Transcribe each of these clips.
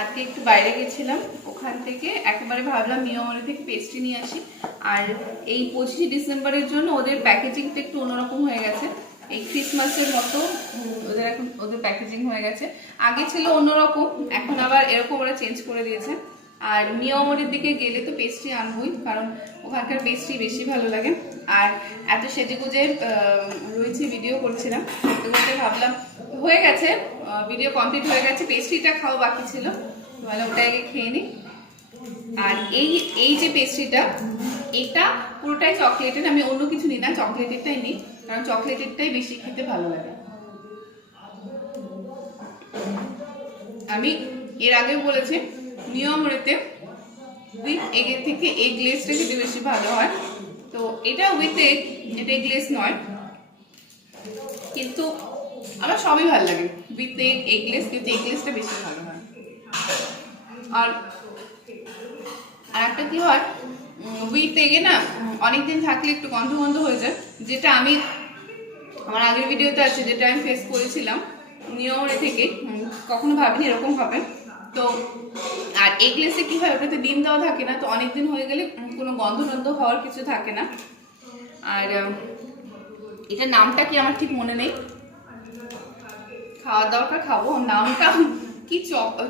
আজকে একটু বাইরে গেছিলাম, ওখান থেকে একেবারে ভাবলাম মিয়ামরি থেকে পেস্ট্রি নিয়ে আসি। আর এই 25 ডিসেম্বরের জন্য ওদের প্যাকেজিংটা একটু অন্যরকম হয়ে গেছে, এই ক্রিসমাসের মতো ওদের এখন ওদের প্যাকেজিং হয়ে গেছে। আগে ছিল অন্যরকম, এখন আবার এরকম ওরা চেঞ্জ করে দিয়েছে। আর মিয়ামরির দিকে গেলে তো পেস্ট্রি আনবই, কারণ ওখানকার পেস্ট্রি বেশি ভালো লাগে। আর এত সেজেগুজে রয়েছে, ভিডিও করছিলাম, করতে করতে ভাবলাম হয়ে গেছে, ভিডিও কমপ্লিট হয়ে গেছে, পেস্ট্রিটা খাওয়া বাকি ছিল, তাহলে ওটা আগে খেয়ে নিই। আর এই যে পেস্ট্রিটা, এটা পুরোটাই চকলেটের, আমি অন্য কিছু নিই না, চকলেটেরটাই নিই, কারণ চকলেটেরটাই বেশি খেতে ভালো লাগে। আমি এর আগে বলেছি নিয়মরেতে উইথ এগের থেকে এগলেসটা খেতে বেশি ভালো হয়, তো এটা উইথ এগ, এটা এগলেস নয়, কিন্তু আমার সবই ভালো লাগে, উইথ এগ এগলেস, কিন্তু এগলেসটা বেশি ভালো হয়। আর একটা কি হয়, উইথ এগে না অনেকদিন থাকলে একটু গন্ধ গন্ধ হয়ে যায়, যেটা আমি আমার আগের ভিডিওতে আছে, যেটা আমি ফেস করেছিলাম নিয়মরে থেকে, কখনো ভাবিনি এরকম হবে। তো আর এগলেসে কি হয়, ওটাতে ডিম দেওয়া থাকে না, তো অনেকদিন হয়ে গেলে কোনো গন্ধ টন্ধ হওয়ার কিছু থাকে না। আর এটার নামটা কি আমার ঠিক মনে নেই, খাওয়া দাওয়াটা খাবো, নামটা কি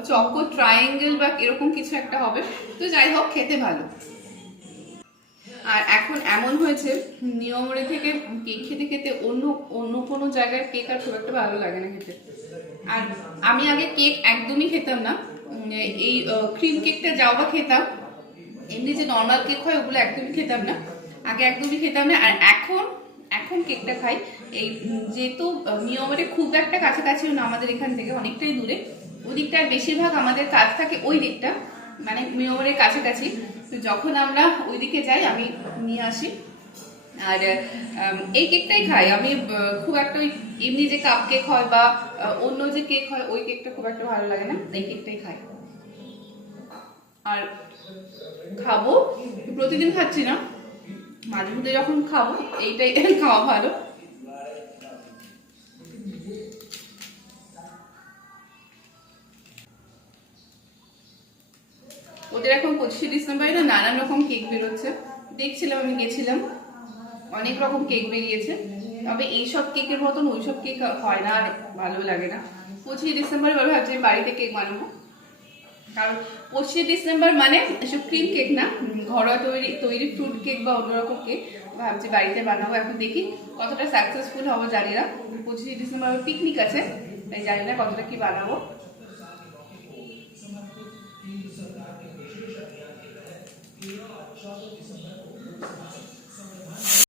চকো ট্রায়াঙ্গেল বা এরকম কিছু একটা হবে, তো যাই হোক খেতে ভালো। আর এখন এমন হয়েছে নিয়মরে থেকে কেক খেতে খেতে অন্য অন্য কোনো জায়গার কেক আর খুব একটা ভালো লাগে না খেতে। আর আমি আগে কেক একদমই খেতাম না, এই ক্রিম কেকটা যাও বা খেতাম, এমনি যে নর্মাল কেক হয় ওগুলো একদমই খেতাম না, আগে একদমই খেতাম না। আর এখন এখন কেকটা খাই, এই যেহেতু নিয়মরে খুব একটা কাছাকাছিও না আমাদের এখান থেকে, অনেকটাই দূরে, ওদিকটার বেশিরভাগ আমাদের কাজ থাকে ওই দিকটা, মানে নিয়মরের কাছাকাছি, তো যখন আমরা ওইদিকে যাই আমি নিয়ে আসি। আর এই কেকটাই খাই আমি, খুব একটা ওই এমনি যে কাপ কেক হয় বা অন্য যে কেক হয় ওই কেকটা খুব একটা ভালো লাগে না, এই কেকটাই খাই। আর খাবো, প্রতিদিন খাচ্ছি না, মাঝে মধ্যে যখন খাবো এইটাই খাওয়া ভালো। ওদের এখন 25 ডিসেম্বরে না নানান রকম কেক বেরোচ্ছে, দেখছিলাম, আমি গেছিলাম, অনেক রকম কেক বেরিয়েছে, তবে এইসব কেকের মতন ওইসব কেক হয় না, আর ভালো লাগে না। 25 ডিসেম্বর ভাবছি বাড়িতে কেক বানাবো, কারণ 25 ডিসেম্বর মানে এসব ক্রিম কেক না, ঘরোয়া তৈরি ফ্রুট কেক বা অন্যরকম কেক ভাবছি বাড়িতে বানাবো। এখন দেখি কতটা সাকসেসফুল হবো জানি না, 25 ডিসেম্বর পিকনিক আছে, তাই জানি না কতটা কি বানাবো।